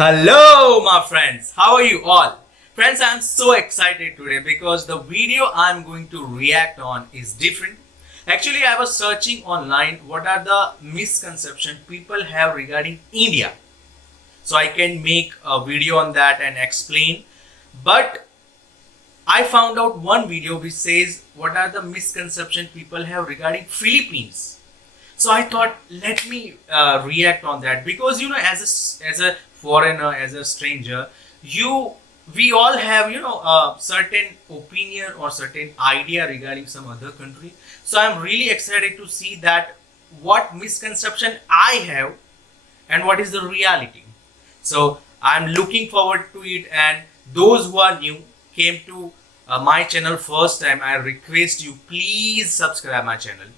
Hello my friends, how are you all? Friends, I'm so excited today because the video I'm going to react on is different. Actually, I was searching online what are the misconceptions people have regarding India. So I can make a video on that and explain. But I found out one video which says what are the misconceptions people have regarding Philippines. So I thought, let me react on that because as a foreigner, as a stranger, you we all have a certain opinion or certain idea regarding some other country. So I'm really excited to see that what misconception I have and what is the reality. So I'm looking forward to it. And those who are new came to my channel first time, I request you please subscribe my channel,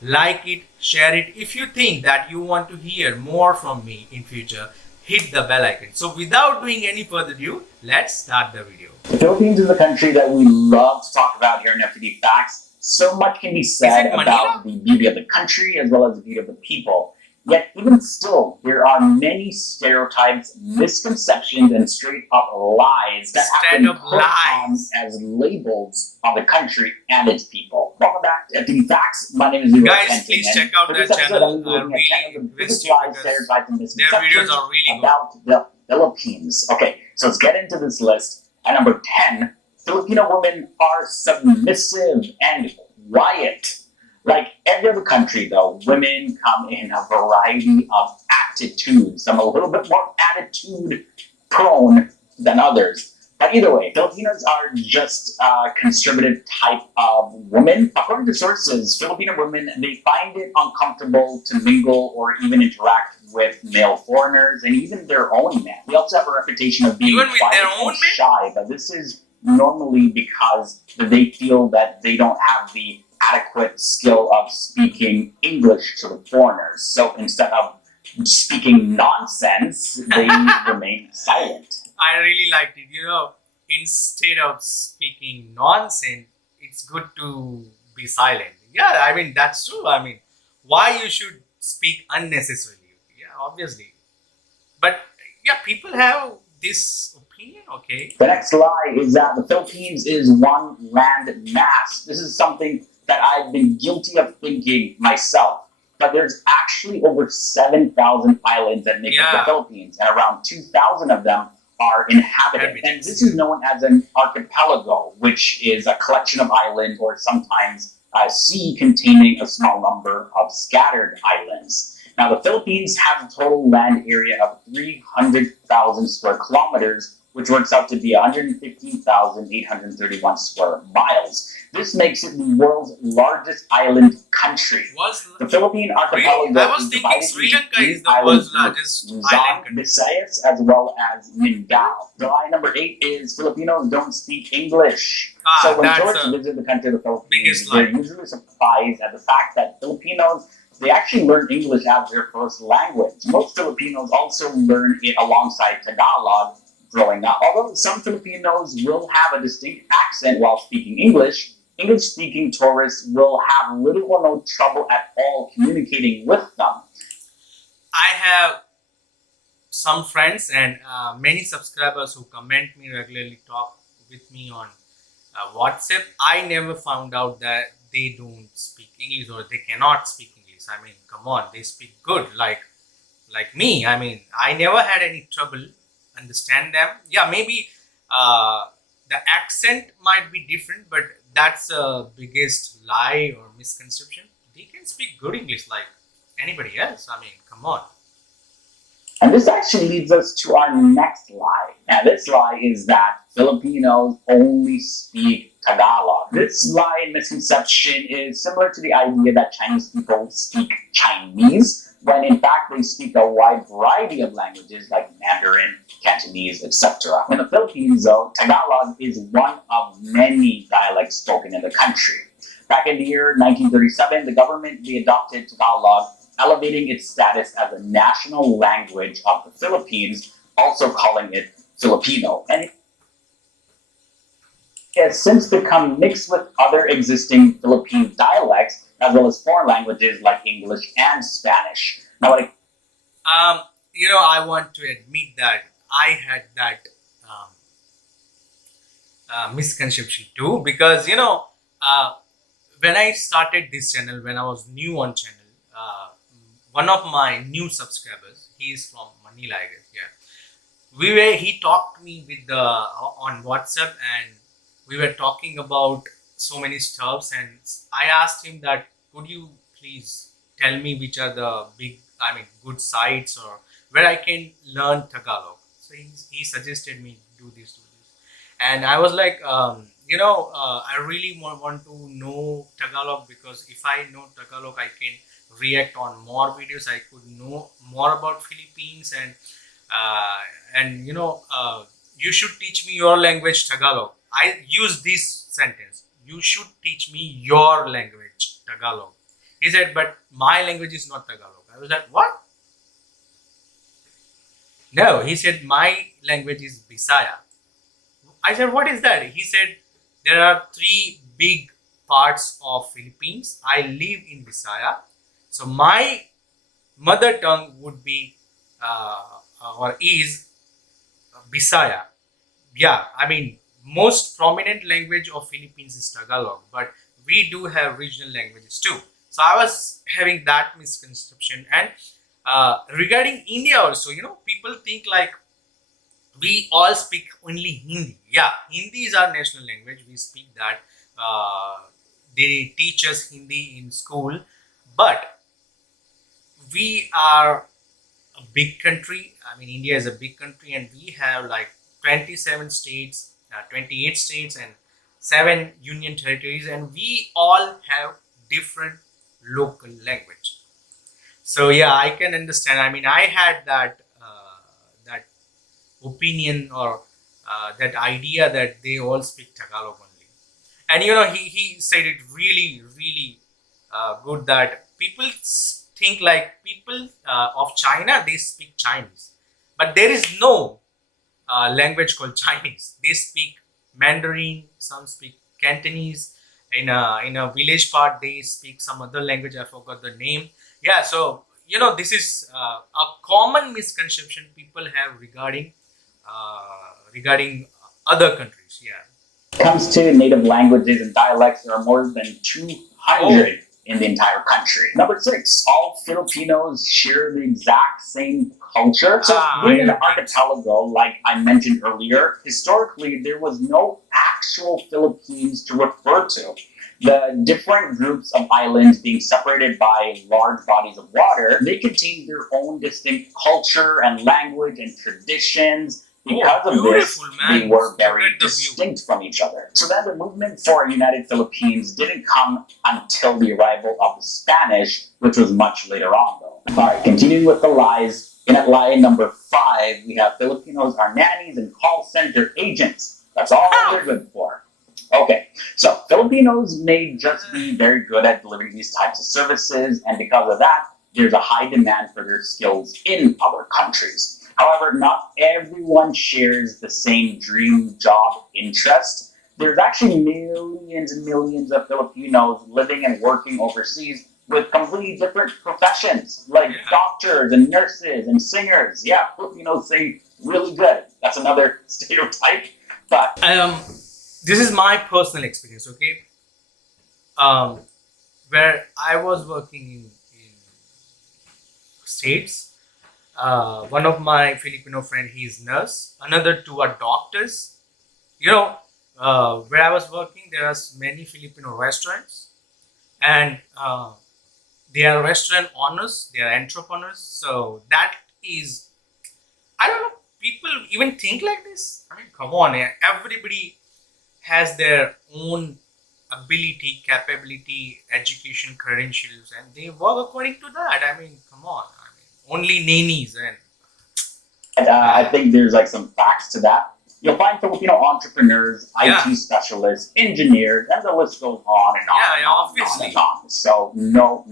like it, share it. If you think that you want to hear more from me in future, hit the bell icon. So without doing any further ado, let's start the video. The Philippines is a country that we love to talk about here in FTD Facts. So much can be said about the beauty of the country as well as the beauty of the people. Yet even still, there are many stereotypes, misconceptions, and straight up lies that have been put on as labels on the country and its people. Welcome back to FTD Facts. My name is Leo. Guys, please check out that channel. I really request you because their videos are really good. About the Philippines. Okay, so let's get into this list. At number 10, Filipino women are submissive and quiet. Like every other country, though, women come in a variety of attitudes. Some a little bit more attitude-prone than others. But either way, Filipinos are just a conservative type of women. According to sources, Filipino women, they find it uncomfortable to mingle or even interact with male foreigners and even their own men. They also have a reputation of being quiet and shy, but this is normally because they feel that they don't have the adequate skill of speaking English to the foreigners. So instead of speaking nonsense, they remain silent. I really liked it. Instead of speaking nonsense, it's good to be silent. Yeah, I mean, that's true. I mean, why you should speak unnecessarily? Yeah, obviously. But yeah, people have this opinion, okay? The next lie is that the Philippines is one land mass. This is something that I've been guilty of thinking myself. But there's actually over 7,000 islands that make up the Philippines, and around 2,000 of them are inhabited. And this is known as an archipelago, which is a collection of islands or sometimes a sea containing a small number of scattered islands. Now, the Philippines has a total land area of 300,000 square kilometers, which works out to be 115,831 square miles. This makes it the world's largest island country. The Philippine archipelago is divided into three islands: Luzon, Visayas, as well as Mindanao. Lie number 8 is Filipinos don't speak English. So when tourists visit the country of the Philippines, they're usually surprised at the fact that Filipinos, they actually learn English as their first language. Most Filipinos also learn it alongside Tagalog growing up. Although some Filipinos will have a distinct accent while speaking English, English-speaking tourists will have little or no trouble at all communicating with them. I have some friends and many subscribers who comment me regularly, talk with me on WhatsApp. I never found out that they don't speak English or they cannot speak English. I mean, come on, they speak good like me. I mean, I never had any trouble understand them. Yeah, maybe the accent might be different, but that's the biggest lie or misconception. They can speak good English like anybody else. I mean, come on. And this actually leads us to our next lie. Now, this lie is that Filipinos only speak Tagalog. This lie and misconception is similar to the idea that Chinese people speak Chinese, when in fact they speak a wide variety of languages like Mandarin, Cantonese, etc. In the Philippines, though, Tagalog is one of many dialects spoken in the country. Back in the year 1937, the government adopted Tagalog, elevating its status as a national language of the Philippines, also calling it Filipino. And it has since become mixed with other existing Philippine dialects, as well as foreign languages like English and Spanish. Now, I want to admit that I had that um, misconception too, because when I started this channel, when I was new on channel, one of my new subscribers, he is from Manila, I guess. Yeah, he talked me with the on WhatsApp, and we were talking about so many stuffs, and I asked him that, could you please tell me which are the good sites or where I can learn Tagalog. So he suggested me do this, and I was like, I really want to know Tagalog, because if I know Tagalog, I can react on more videos. I could know more about Philippines, uh, and you should teach me your language, Tagalog. I use this sentence: you should teach me your language, Tagalog. He said, but my language is not Tagalog. I was like, what? No, he said, my language is Bisaya. I said, what is that? He said, there are three big parts of Philippines. I live in Bisaya. So my mother tongue would be or is Bisaya. Yeah, most prominent language of Philippines is Tagalog, but we do have regional languages too. So I was having that misconception. And regarding India also, people think like we all speak only Hindi. Yeah, Hindi is our national language. We speak that. They teach us Hindi in school, but we are a big country. India is a big country, and we have like 27 states, 28 states, and 7 union territories, and we all have different local language. So yeah, I can understand. I had that opinion, or that idea that they all speak Tagalog only. And he said it really, really good, that people think like people of China, they speak Chinese, but there is no language called Chinese. They speak Mandarin, some speak Cantonese. In a village part, they speak some other language. I forgot the name. Yeah, so this is a common misconception people have regarding other countries. Yeah. Comes to native languages and dialects, there are more than 200 in the entire country. Number 6, all Filipinos share the exact same culture. So being an archipelago, like I mentioned earlier, historically there was no actual Philippines to refer to. The different groups of islands being separated by large bodies of water, they contain their own distinct culture and language and traditions. Because of this, they were very distinct from each other. So then the movement for a united Philippines didn't come until the arrival of the Spanish, which was much later on though. Alright, continuing with the lies. In at lie number 5, we have Filipinos are nannies and call center agents. That's all they're good for. Okay, so Filipinos may just be very good at delivering these types of services, and because of that, there's a high demand for their skills in other countries. However, not everyone shares the same dream job interest. There's actually millions and millions of Filipinos living and working overseas with completely different professions, like doctors and nurses and singers. Yeah, Filipinos sing really good. That's another stereotype. But this is my personal experience, okay? Where I was working in States. One of my Filipino friend, he's nurse. Another 2 are doctors. Where I was working, there are many Filipino restaurants, and they are restaurant owners, they are entrepreneurs. So that is, I don't know, people even think like this. Come on, everybody has their own ability, capability, education, credentials, and they work according to that. Come on. Only nannies and I think there's like some facts to that. You'll find Filipino entrepreneurs, IT specialists, engineers, and the list goes on and on and on, obviously. and on. So no.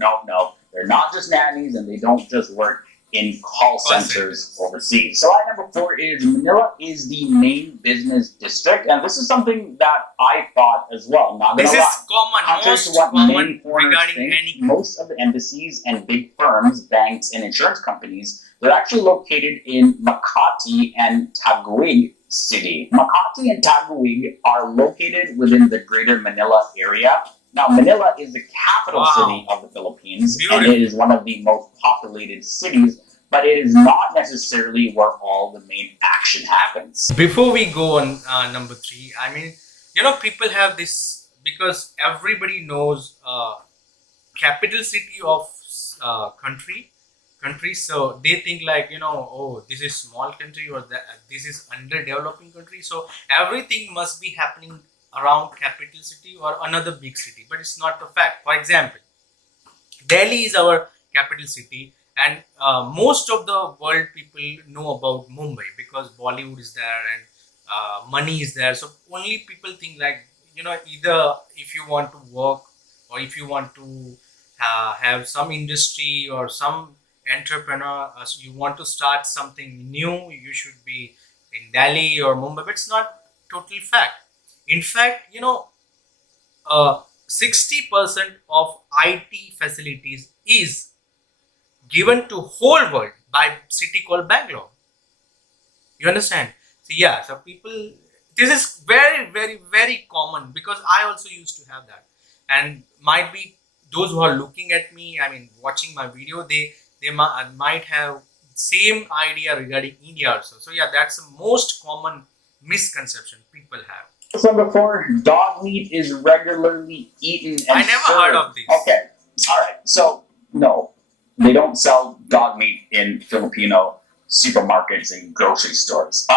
They're not just nannies, and they don't just work in call centers overseas. So number 4 is Manila is the main business district, and this is something that I thought as well. Not gonna lie. This is common, most common regarding any. Most of the embassies and big firms, banks, and insurance companies They're actually located in Makati and Taguig City. Makati and Taguig are located within the greater Manila area. Now, Manila is the capital city of the Philippines, and it is one of the most populated cities, but it is not necessarily where all the main action happens. Before we go on number three, I mean, people have this because everybody knows capital city of country, so they think like, oh, this is small country, or that this is underdeveloping country, so everything must be happening around capital city or another big city, but it's not the fact. For example, Delhi is our capital city, and most of the world people know about Mumbai because Bollywood is there and money is there. So only people think like, either if you want to work or if you want to have some industry or some entrepreneur, you want to start something new, you should be in Delhi or Mumbai, but it's not total fact. In fact, 60% of IT facilities is given to whole world by city called Bangalore. You understand? So yeah, so people, this is very, very, very common because I also used to have that, and might be those who are looking at me, I mean, watching my video, they might have same idea regarding India also. So yeah, that's the most common misconception people have. So before, dog meat is regularly eaten and I never served. heard of this. Okay, all right. So no, they don't sell dog meat in Filipino supermarkets and grocery stores.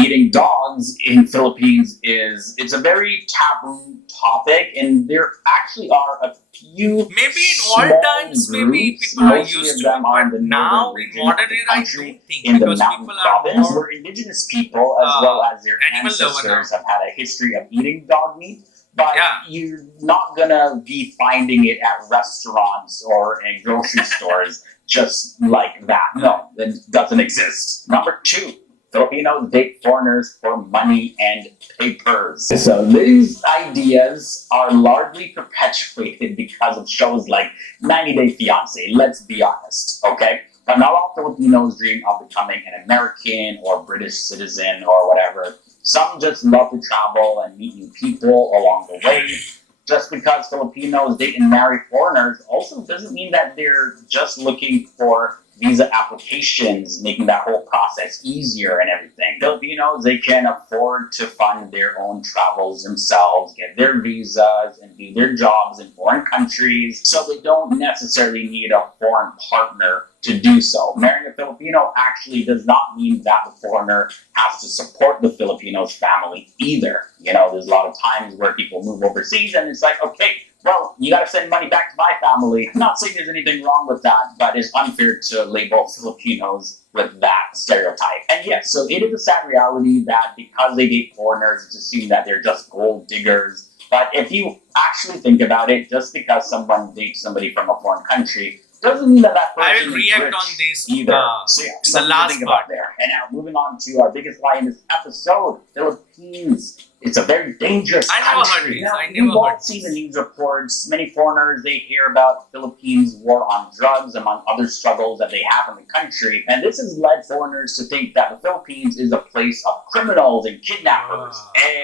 Eating dogs in Philippines it's a very taboo topic, and there actually are a few. Maybe in old times, maybe people are used to it, but now in modern era, I don't think, in the because mountain people are province, more where indigenous people as well as their animal lover ancestors now. have had a history of eating dog meat. But Yeah. you're not gonna be finding it at restaurants or in grocery stores just like that. No, it doesn't exist. Number two, Filipinos date foreigners for money and papers. So these ideas are largely perpetuated because of shows like 90 Day Fiancé, let's be honest, okay? But not all Filipinos dream of becoming an American or British citizen or whatever. Some just love to travel and meet new people along the way. Just because Filipinos date and marry foreigners also doesn't mean that they're just looking for visa applications, making that whole process easier and everything. Filipinos, they can afford to fund their own travels themselves, get their visas, and do their jobs in foreign countries, so they don't necessarily need a foreign partner to do so. Marrying a Filipino actually does not mean that the foreigner has to support the Filipino's family either. There's a lot of times where people move overseas and it's like, okay, well, you got to send money back to my family. I'm not saying there's anything wrong with that, but it's unfair to label Filipinos with that stereotype. And yes, so it is a sad reality that because they date foreigners, it's assumed that they're just gold diggers. But if you actually think about it, just because someone dates somebody from a foreign country doesn't mean that person I will is react rich on this either. So yeah, the something to last think part. about there. And now moving on to our biggest lie in this episode, Philippines. It's a very dangerous I never heard country. this. Now, I never we've all heard seen this. the news reports. Many foreigners, they hear about Philippines' war on drugs, among other struggles that they have in the country. And this has led foreigners to think that the Philippines is a place of criminals and kidnappers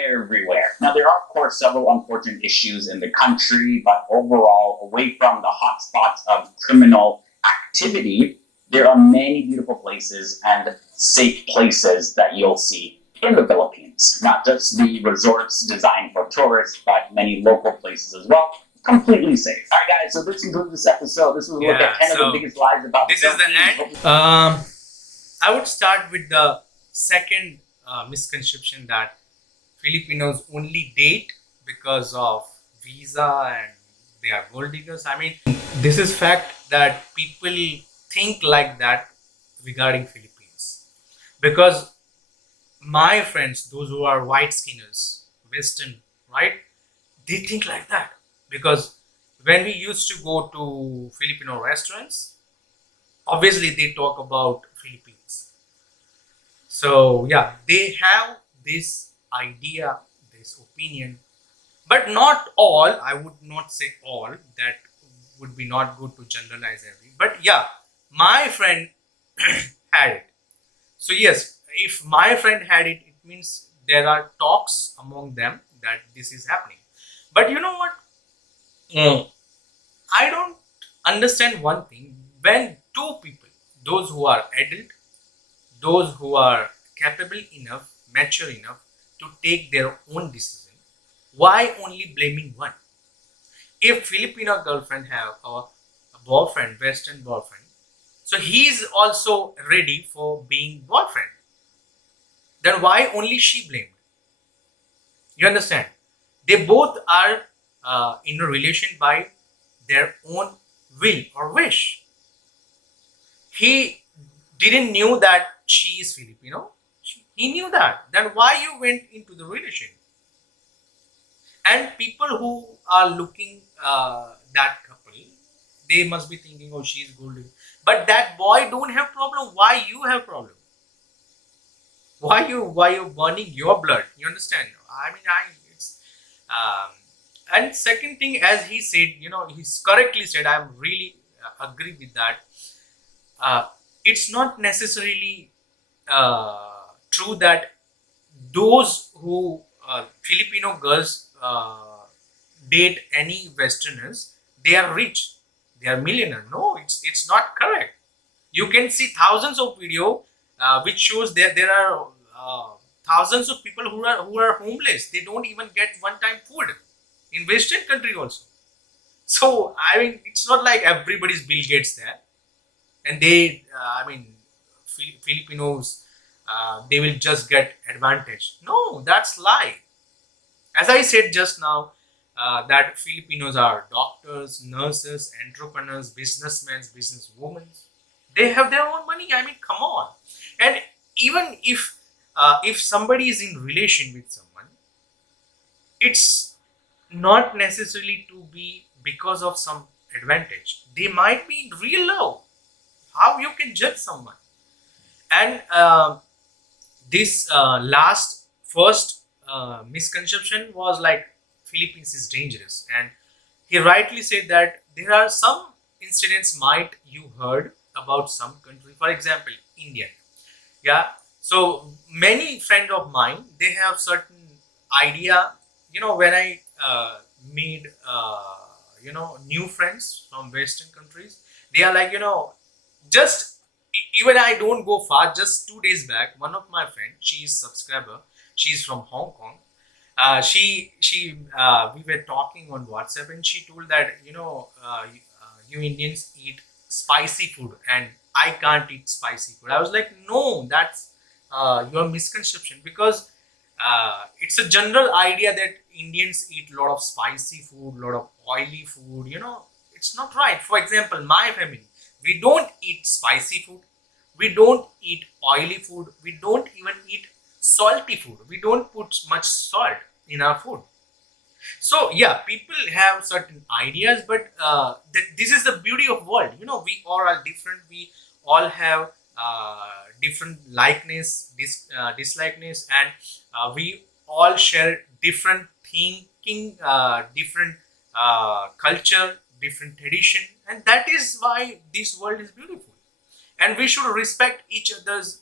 everywhere. Now, there are, of course, several unfortunate issues in the country, but overall, away from the hot spots of criminal activity, there are many beautiful places and safe places that you'll see in the Philippines. Not just the resorts designed for tourists, but many local places as well. Completely safe. All right, guys, so this concludes this episode. This was a look at 10 of the biggest lies about this the is the Philippines. end. I would start with the second misconception that Filipinos only date because of visa and they are gold diggers. I mean, this is fact that people think like that regarding Philippines, because my friends, those who are white skinners, Western, right, they think like that. Because when we used to go to Filipino restaurants, obviously they talk about Philippines. So yeah, they have this idea, this opinion, but not all. I would not say all. That would be not good to generalize every. But yeah, my friend had it. So yes, if my friend had it, it means there are talks among them that this is happening. But you know what? I don't understand one thing. When two people, those who are adult, those who are capable enough, mature enough to take their own decision, why only blaming one? If Filipino girlfriend have a boyfriend, Western boyfriend, so he's also ready for being boyfriend, then why only she blamed? You understand? They both are in a relation by their own will or wish. He didn't knew that she is Filipino. He knew that. Then why you went into the relation? And people who are looking that couple, they must be thinking, oh, she's golden. But that boy don't have problem. Why you have problem? Why you burning your blood? You understand? I mean, it's and second thing, as he said, he's correctly said. I'm really agree with that. It's not necessarily true that those who Filipino girls date any Westerners, they are rich, they are millionaire. No, it's not correct. You can see thousands of video which shows that there are thousands of people who are homeless. They don't even get one time food in Western country also. So I mean, it's not like everybody's Bill Gates there, and they Filipinos they will just get advantage. No, that's lie. As I said just now, that Filipinos are doctors, nurses, entrepreneurs, businessmen, businesswomen. They have their own money. I mean, come on. And even if somebody is in relation with someone, it's not necessarily to be because of some advantage. They might be in real love. How you can judge someone? And this last first misconception was like Philippines is dangerous, and he rightly said that there are some incidents might you heard about some country, for example, India. Yeah, so many friend of mine, they have certain idea. When I made new friends from Western countries, they are like, just even I don't go far. Just 2 days back, one of my friend, she is subscriber, she's from Hong Kong. We were talking on WhatsApp, and she told that you Indians eat spicy food, and I can't eat spicy food. I was like, no, that's your misconception, because it's a general idea that Indians eat a lot of spicy food, a lot of oily food. It's not right. For example, my family, we don't eat spicy food, we don't eat oily food, we don't even eat salty food. We don't put much salt in our food. So yeah, people have certain ideas, but this is the beauty of world. We all are different. We all have different likeness, dislikeness, and we all share different thinking, different culture, different tradition, and that is why this world is beautiful. And we should respect each other's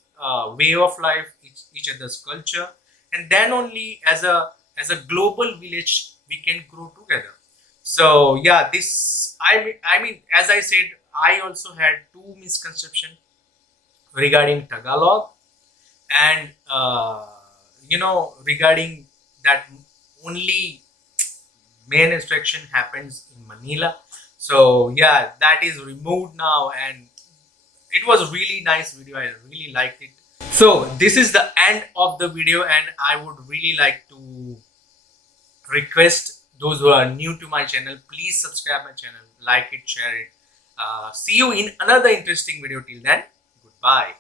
way of life, each other's culture, and then only as a global village we can grow together. So yeah, this I mean, as I said, I also had two misconceptions regarding Tagalog, and regarding that only main instruction happens in Manila. So yeah, that is removed now, and it was a really nice video. I really liked it. So this is the end of the video, and I would really like to request those who are new to my channel, please subscribe my channel, like it, share it. See you in another interesting video. Till then, goodbye.